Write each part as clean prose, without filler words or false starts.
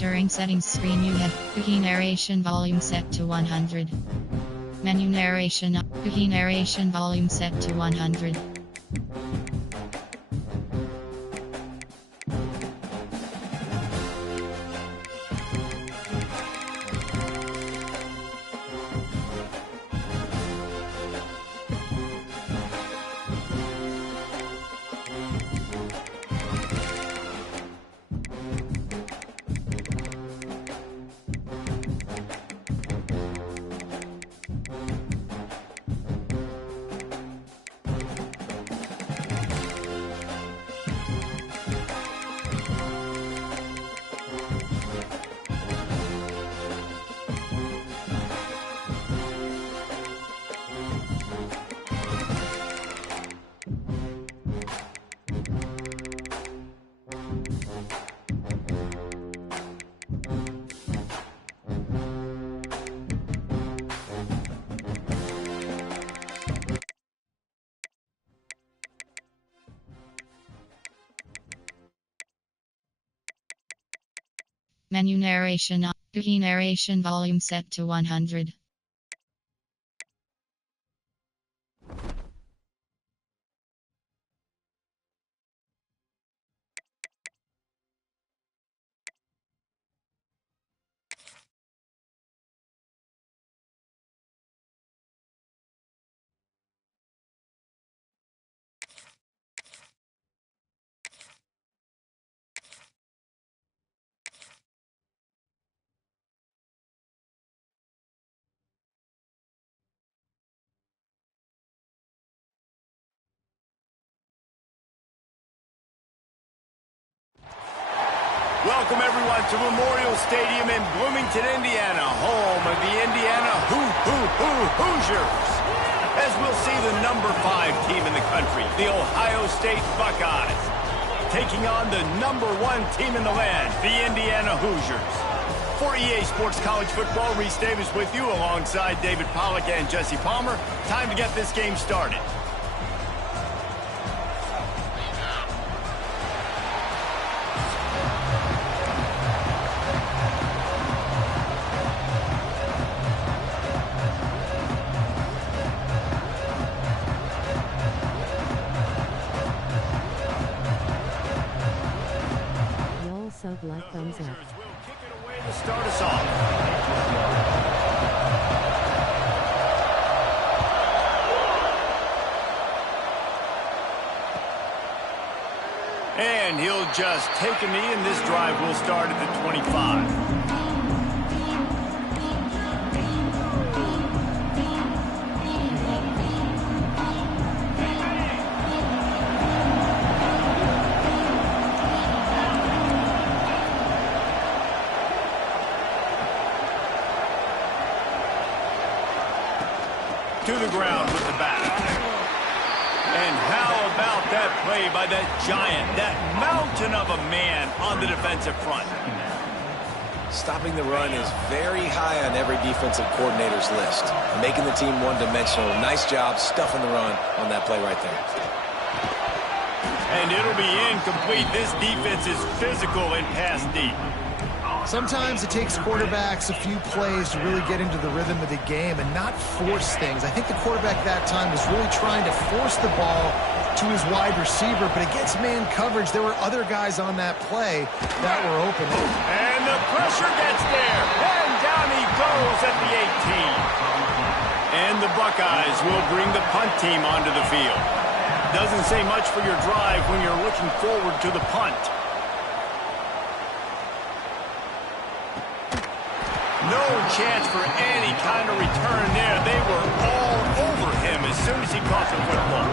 During settings screen you have Cookie narration volume set to 100. Menu narration Cookie narration volume set to 100. Menu narration Cookie narration volume set to 100. Welcome everyone to Memorial Stadium in Bloomington, Indiana, home of the Indiana Hoosiers. As we'll see the number 5 team in the country, the Ohio State Buckeyes, taking on the number 1 team in the land, the Indiana Hoosiers. For EA Sports College Football, Reese Davis with you alongside David Pollack and Jesse Palmer. Time to get this game started. Like thumbs up. Will kick it away to start us off. And he'll just take a knee, and this drive will start at the 25. To the ground with the bat. And how about that play by that giant, that mountain of a man on the defensive front? Stopping the run is very high on every defensive coordinator's list. Making the team one-dimensional. Nice job stuffing the run on that play right there. And it'll be incomplete. This defense is physical and pass deep. Sometimes it takes quarterbacks a few plays to really get into the rhythm of the game and not force things. I think the quarterback that time was really trying to force the ball to his wide receiver, but against man coverage, there were other guys on that play that were open. And the pressure gets there, and down he goes at the 18. And the Buckeyes will bring the punt team onto the field. Doesn't say much for your drive when you're looking forward to the punt. No chance for any kind of return there. They were all over him as soon as he caught the football.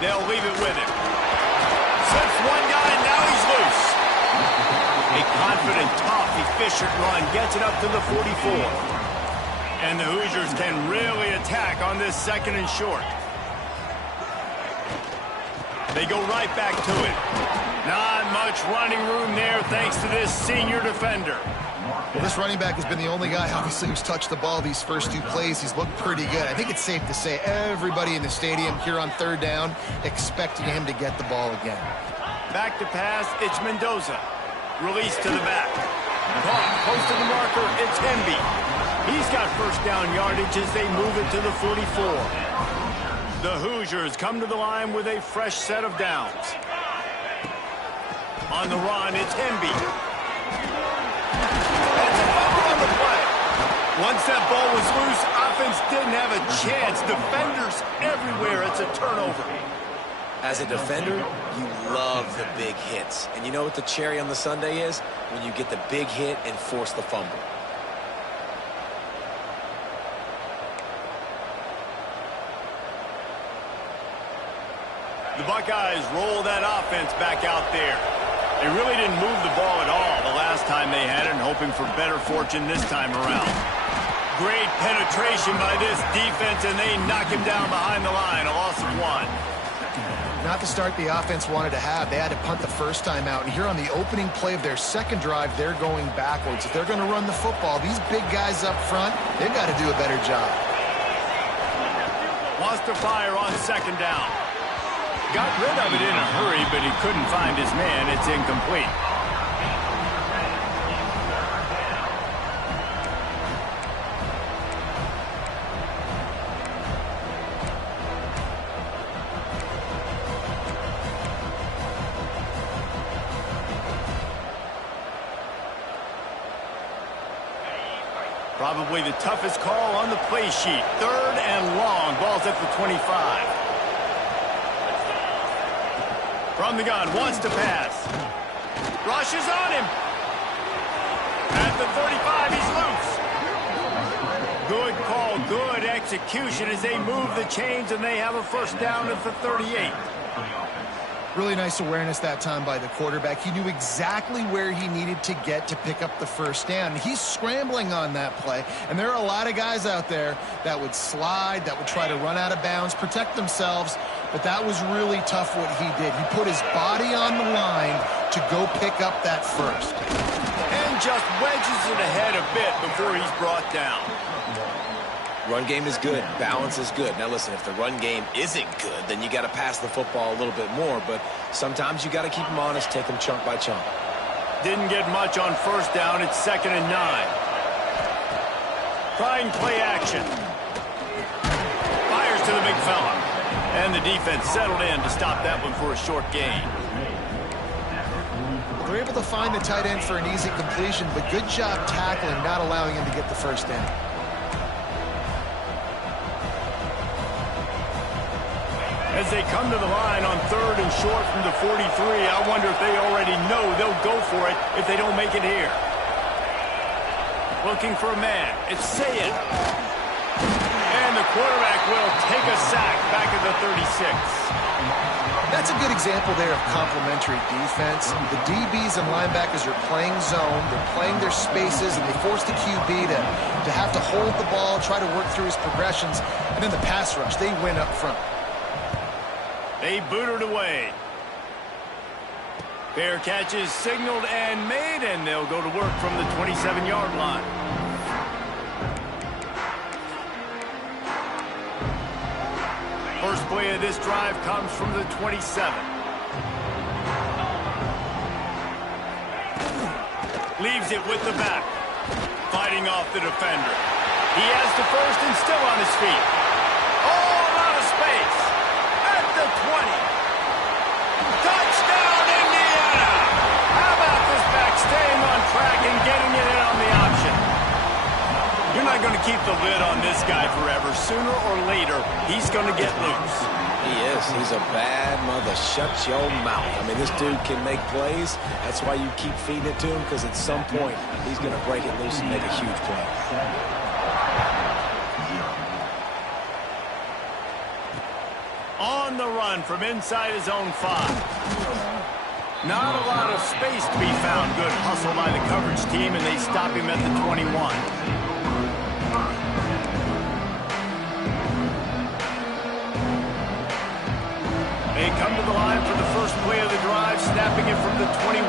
They'll leave it with him. Slips one guy, and now he's loose. A confident, tough, efficient run gets it up to the 44. And the Hoosiers can really attack on this 2nd and short. They go right back to it. Not much running room there thanks to this senior defender. Well, this running back has been the only guy, obviously, who's touched the ball these first 2 plays. He's looked pretty good. I think it's safe to say everybody in the stadium here on 3rd down expecting him to get the ball again. Back to pass, it's Mendoza. Release to the back. Caught, close to the marker, it's Hemby. He's got first down yardage as they move it to the 44. The Hoosiers come to the line with a fresh set of downs. On the run, it's Hemby. That's a fumble on the play. Once that ball was loose, offense didn't have a chance. Defenders everywhere. It's a turnover. As a defender, you love the big hits. And you know what the cherry on the sundae is? When you get the big hit and force the fumble. The Buckeyes roll that offense back out there. They really didn't move the ball at all the last time they had it, and hoping for better fortune this time around. Great penetration by this defense, and they knock him down behind the line. A loss of 1. Not the start the offense wanted to have. They had to punt the first time out. And here on the opening play of their second drive, they're going backwards. If they're going to run the football, these big guys up front, they've got to do a better job. Wants to fire on 2nd down. Got rid of it in a hurry, but he couldn't find his man. It's incomplete. Probably the toughest call on the play sheet. 3rd and long. Ball's at the 25. From the gun, wants to pass. Rushes on him. At the 35, he's loose. Good call, good execution as they move the chains, and they have a first down at the 38. Really nice awareness that time by the quarterback. He knew exactly where he needed to get to pick up the first down. He's scrambling on that play, and there are a lot of guys out there that would slide, that would try to run out of bounds, protect themselves, but that was really tough what he did. He put his body on the line to go pick up that first. And just wedges it ahead a bit before he's brought down. Run game is good. Balance is good. Now, listen, if the run game isn't good, then you got to pass the football a little bit more. But sometimes you got to keep them honest, take them chunk by chunk. Didn't get much on first down. It's 2nd and 9. Trying play action. Fires to the big fella. And the defense settled in to stop that one for a short gain. They're able to find the tight end for an easy completion, but good job tackling, not allowing him to get the first down. As they come to the line on 3rd and short from the 43, I wonder if they already know they'll go for it if they don't make it here. Looking for a man. It's Sayed. And the quarterback will take a sack back at the 36. That's a good example there of complementary defense. The DBs and linebackers are playing zone. They're playing their spaces, and they force the QB to have to hold the ball, try to work through his progressions. And then the pass rush, they win up front. They booted away. Fair catch is signaled and made, and they'll go to work from the 27-yard line. First play of this drive comes from the 27. Leaves it with the back. Fighting off the defender. He has the first and still on his feet. All out of space. At the 20. Touchdown, Indiana! How about this back staying on track and getting it in on the option? You're not going to keep the lid on this guy forever. Sooner or later, he's going to get loose. He is. He's a bad mother. Shut your mouth. I mean, this dude can make plays. That's why you keep feeding it to him, because at some point, he's going to break it loose and make a huge play. On the run from inside his own 5. Not a lot of space to be found. Good hustle by the coverage team, and they stop him at the 21. They come to the line for the first play of the drive, snapping it from the 21.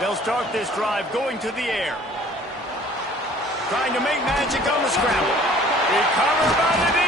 They'll start this drive going to the air. Trying to make magic on the scramble. Recovered by the